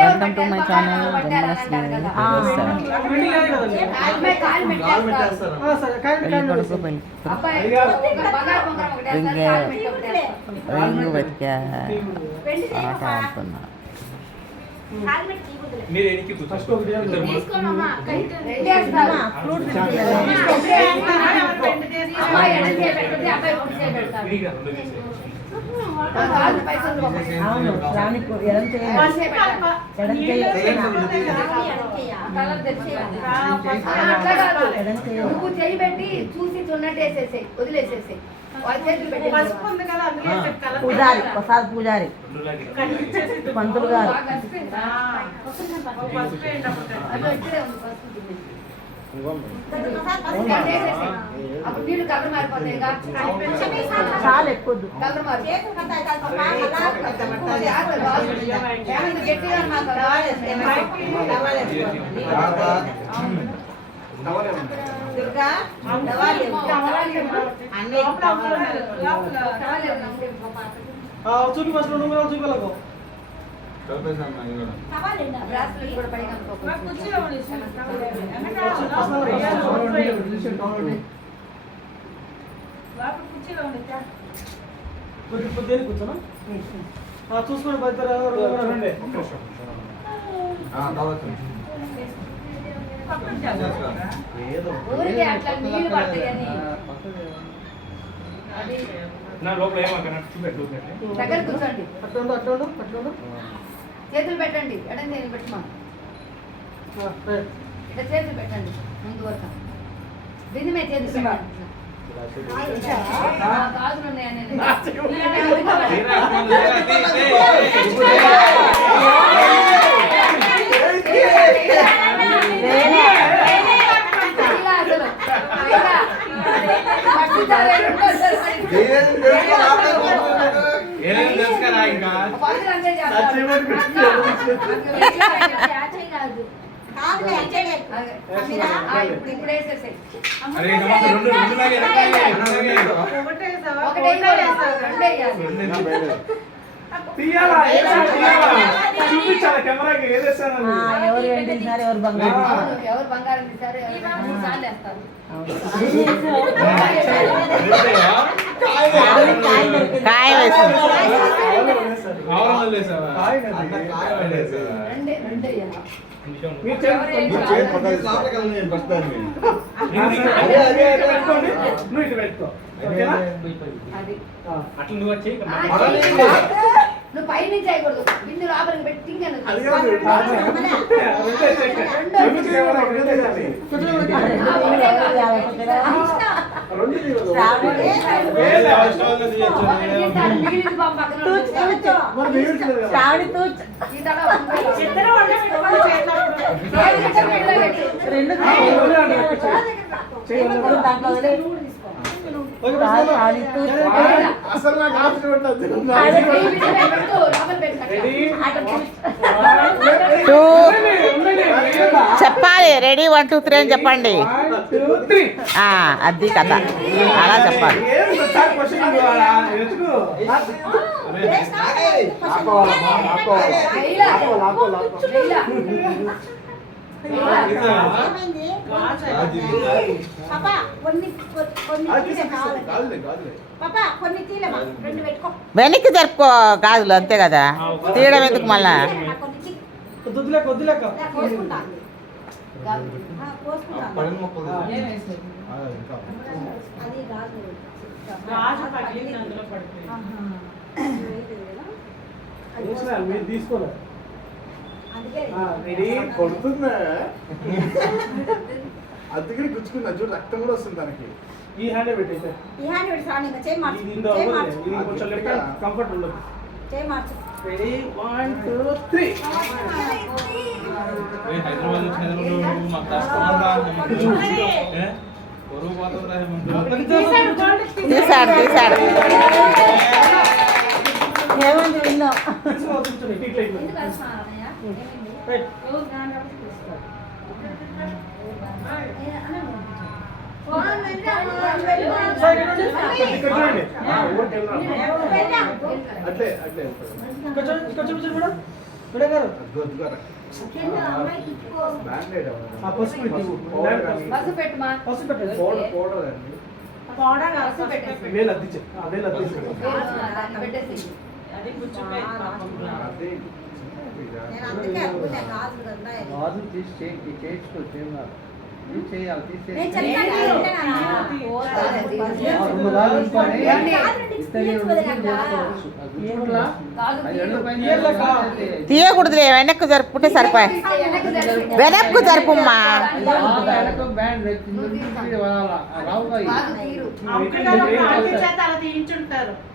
Welcome to my channel Janmashtami పెళ్ళికొడుకు ring వెతికా ఆట ఆడుతున్నా. నువ్వు చేయి పెట్టి చూసి చున్నట్టు వేసేసాయి, వదిలేసేసాయి. పూజారి పంతులు గారు అప్పుడు నీళ్ళు కలర్ మారిపోతాయి. చాలా ఎక్కువ కలర్ మారి చూపి ఫస్ట్ చూపలకు కూర్చోనా చూసుకొని ఊరికే అట్లా నీళ్ళు పడతాయని దగ్గర కూర్చోండి. చేతులు పెట్టండి, ఎడం చేతులు పెట్టమా, ఇట్లా చేతులు పెట్టండి. ముందు వరకు బిందు మీద చేతులు పెట్టండి. గాజులు ఉన్నాయని ఎవరు బంగారం తీసారు, ఎవరు సార్లు వేస్తారు. కాయ వేసి నువ్వు పై నుంచి చేయకూడదు, బిందు లోపలికి పెట్టి చెప్పాలి. రెడీ 1 2 3 అని చెప్పండి. అది కథ అలా చెప్పాలి. వెనక్కి జరుపుకో గాజులు, అంతే కదా, తీయడం ఎందుకు మళ్ళా. తీసుకోలే కొడుతుందా అందుకని గుచ్చుకున్నా చూడు, రక్తం కూడా వస్తుంది దానికి. ఈ హ్యాండ్ పెట్టేసా, కొంచెం కంఫర్ట్ ఉండదు. రెడీ 1 2 3. తీసాడు ఏమంది విన్నా. సార్ ఇక్కడ చూడండి. ఇక్కడ చూడండి. అట్లే అట్లే ఇక్కడ చూడండి, ఇక్కడ చూపించండి మేడం. మేడం గారు బ్యాండెడ్ ఆ పసుపు ఇటు. బస్సు పెట్టుమా పసుపు పెట్టండి. పౌడర్ అండి బస్సు పెట్టేసి వేలు అద్దించే వేలు అద్దించే దాన్ని పెట్టేసి అదే గాజు తీసి చేయించుకోవచ్చు ఏం కాదు చేయాలి తీసి తీయకూడదులే, వెనక్కు జరుపుకుంటే సరిపోయి. వెనక్కు జరుపుమ్మా. బ్యాండ్ రావుగా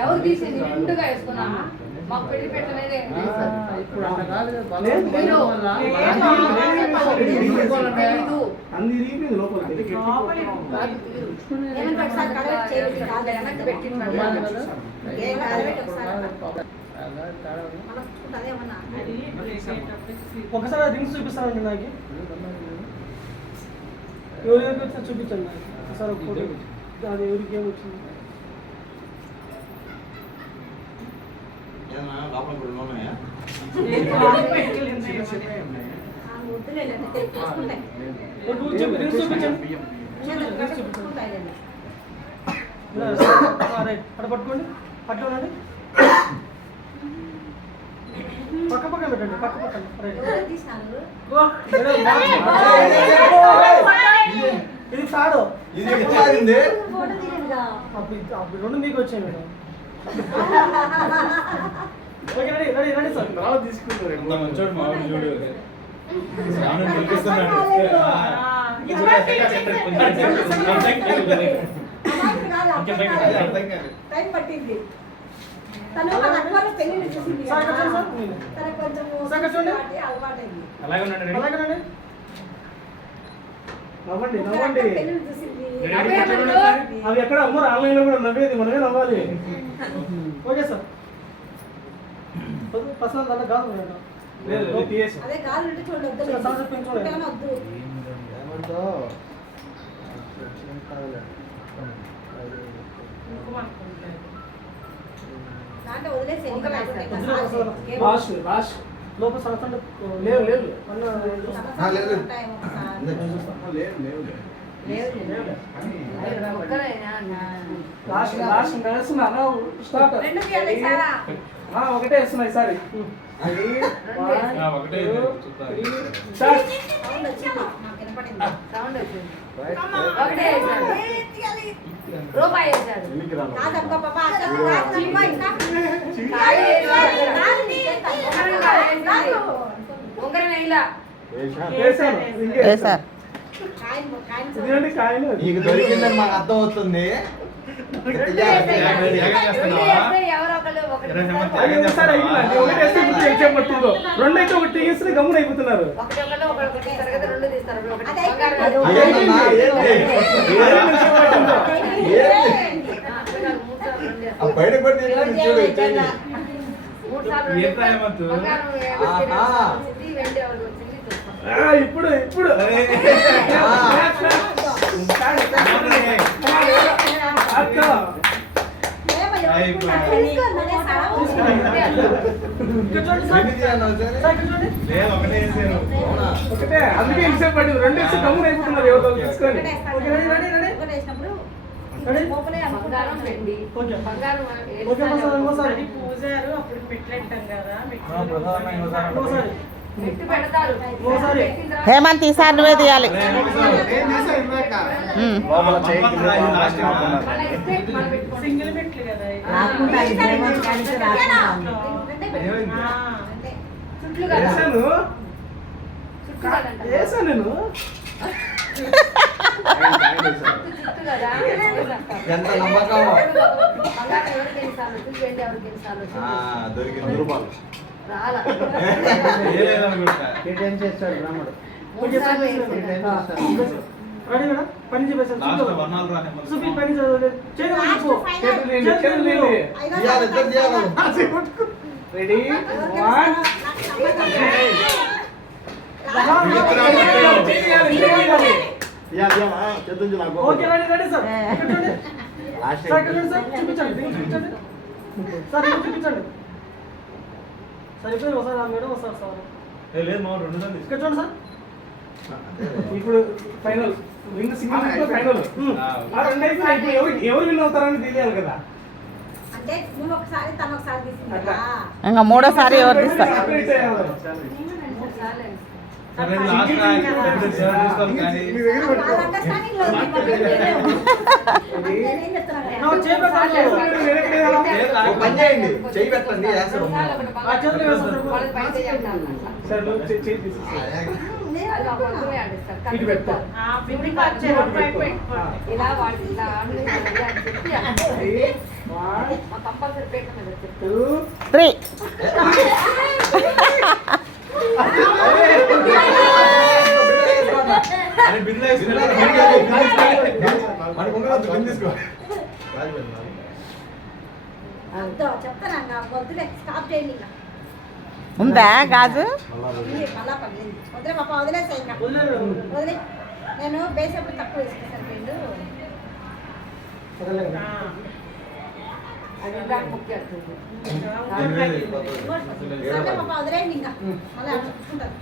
ఎవరు తీసింది నిండుగా వేసుకున్నాము మాకు పెళ్లి పెట్టలేదే ఇప్పుడు అట్లా కాదు కదా, బలం లేదు. బలం వల్ల అన్ని రీపింగ్ లోపలికి వెనక్కి పెట్టినాడు ఒకసారి రింగ్స్ చూపిస్తానండి నాకు. ఎవరికి వచ్చినా చూపించండి నాకు ఒకసారి ఒక ఫోటో. అది ఎవరికి ఏం వచ్చింది? రింగ్స్ చూపించండి. రైట్ అక్కడ పట్టుకోండి, అట్లా ఉండండి. పక్క పక్కన పెట్టండి, పక్క పక్కన. రైట్ ఇది తాడు. అప్పుడు రెండు మీకు వచ్చాయి madam. Okay ready ready ready sir. తర్వాత తీసుకుంటారు మంచోడు మా ఊరు చూడు ఆనంద్ కనిపిస్తున్నాడు టైం పట్టింది తను మన అక్కవాళ్ళ పెళ్ళిని చూసింది సార్ ఇక్కడ చూడండి సార్. తనకు కొంచెం సార్ ఇక్కడ చూడండి. అలవాటైంది అలాగే ఉన్నాడు అలాగే రండి. నవ్వండి నవ్వండి. పెళ్ళిని చూసింది అవి ఎక్కడ అమ్మరు ఆన్లైన్లో కూడా నవ్వేది, మనమే నవ్వాలి. Okay sir. పర్సనల్ దాంట్లో కాదు మేడం. లేదు టీఎస్ అదే గాలి ఉంటే చూడండి వద్దు సార్ పెంచుకోలేదు. వద్దు ఏమంటో దాంట్లో వదిలేసి రాష్ రాష్ లోపల సంవత్సరం లేవు లేవు లేదు. లేదు లేవు ఒక్కరేనా లాస్ట్ లాస్ట్ వేస్తున్నా స్టార్ట్. రెండు తీయాలి సారా ఒకటే వేస్తున్నాయి సార్. ఒకటే స్టార్ట్. సౌండ్ వచ్చింది నాకు వినపడింది సౌండ్ వచ్చింది ఒకటే వేసాడు రూపాయి వేసాడు కాదమ్మా పాపా అక్కడ కాదమ్మా ఇంకా కాదు వేసాడు. కాదు ఉంగరం వేయలా వేసాను. ఇంకే ఏ సార్ కాయన్ కాయన్ ఇదేంటి కాయలు? నీకు దొరికిందని మాకు అర్థం అవుతుంది. రెండు వేస్తే ఎవరో ఒకళ్ళు ఒకటి అది ఒకసారి అయ్యిందండి. ఒకటి వేస్తే గుర్తు ఎగ్జామ్ పట్టిందో, రెండు అయితే ఒకటి వేస్తే గమ్మున అయిపోతున్నారు. ఒకటి ఒకళ్ళు ఒకటి తీస్తారు కదా రెండు తీస్తారు ఒకటి అదే బంగారం కాదు. కాదు. అదేంటమ్మా? ఏంటి? మూడు సార్లు రెండు ఆ చేస్తారు. బయట పడి చూడు మూడు సార్లు రెండు ఏం రాయమంతు? బంగారం ఎవరికి ఆహా. వచ్చింది వెండి ఎవరికి వచ్చింది చూస్తాం. ఇప్పుడు ఇప్పుడు అక్క ఇక్కడ చూడండి సార్. ఎన్ని చేయాలి ఒకసారి? సార్ ఇక్కడ చూడండి. లేదు ఒకటే వేసారు అవునా? ఒకటే అందుకే ఎగ్జామ్ పట్టింది. రెండు వేస్తే గమ్మున అయిపోతున్నారు ఎవరో తీసుకొని. ఓకే రెడీ రెడీ రెడీ వేసినప్పుడు రెడీ. లోపలే బంగారం వెండి ఓకే బంగారం ఓకే ఇంకోసారి పూజారు అప్పుడు మెట్లంటాం కదా ప్రధానంగా ఇంకోసారి. ఇంకోసారి మెట్టు పెడతారు ఓసారి. పెట్టిన తర్వాత హేమంత్ ఈసారి నువ్వే తీయాలి. నేను తీసా ఇందాక ఉమ్. లోపల చేయికి లాస్ట్ మన ఎస్టేట్ మనం పెట్టుకుంటాం. సింగిల్ మెట్లు కదా ఇవి. ఏమైంది? అంటే చుట్లు కదా వేసాను చుట్టూ కదంట. వేసాను నేను. చుట్టూ కదా ఎంత నమ్మకమో. బంగారం ఎవరికి ఎన్నిసార్లు వచ్చింది వెండి ఎవరికి ఎన్నిసార్లు ఆ, వచ్చింది దొరికింది రూపాయలు. రాలా వేయలేదనుకుంటా ఏం చేస్తాడు రాముడు? మూడు సార్లు ఏం వేసాడు. చేస్తాడు? రెడీ మేడం పని చెప్పేసాను. లాస్ట్ లో వర్ణాలు రాని చూపి పని చదవలేదు. చేతులు లాస్ట్ ఊపు. ఫైనల్ చేతులు నీళ్ళు, చేతులు నీళ్ళు. ఐదో తీయాలి, ఇద్దరు తీయాలి. రెడీ ఎవరికి వన్ నాకు నమ్మకం. చేయాలి, చేయాలి. ఓకే రెడీ రెడీ సార్ ఇక్కడ చూడండి సార్ ఇక్కడ చూడండి సార్ చూపించండి దీన్ని చూపించండి సార్ దీన్ని చూపించండి సార్ ఇప్పుడు ఒకసారి ఆ మేడం వస్తారు సార్ లేదు మా రెండు సార్లు ఇక్కడ చూడండి సార్ ఇప్పుడు ఫైనల్ రింగ్ సింగిల్ ఫైనల్ ఆ రెండు అయితే ఇప్పుడు ఎవరు విన్ అవుతారని తెలియాలి కదా అంటే నువ్వు ఒకసారి తను ఒకసారి తీసింది కదా. ఇంకా మూడోసారి ఎవరు తీస్తారు సెపరేట్ అయ్యారు. సరే లాస్ట్ తీసుకోవాలి కానీ వాళ్ళ understanding లో ఉంది, మరి నేనేం చెప్తున్నా కదా. నా చేయబెట్టాలి వేరే కదా పని చేయండి చెయ్యి పెట్టండి ఆ చేతులు వేస్తారు సార్ చేయి తీసి ఇటు పెట్టు ఇలా వాడి ఇలా అని చెప్పి కంపల్సరీ పేట మీద చెప్పు 3 అరే బిల్ వేసుకున్నాడు మన కొంగ బిల్ తీసుకో అద్దో చెప్తాను వద్దులే స్టాప్ చేయండి ఇంకా. ఉందా గాజు ఉంది, మళ్ళా పగిలింది. వదిలే పాప వదిలేసాయి ఇంకా వదిలే. నేను బేసేపు తక్కువ వేసుకుంటాను రెండు. అది బ్యాక్ ముఖ్యం సరే పాప వదిలేయండి ఇంకా మళ్ళీ అట్లా చూసుకుంటారు.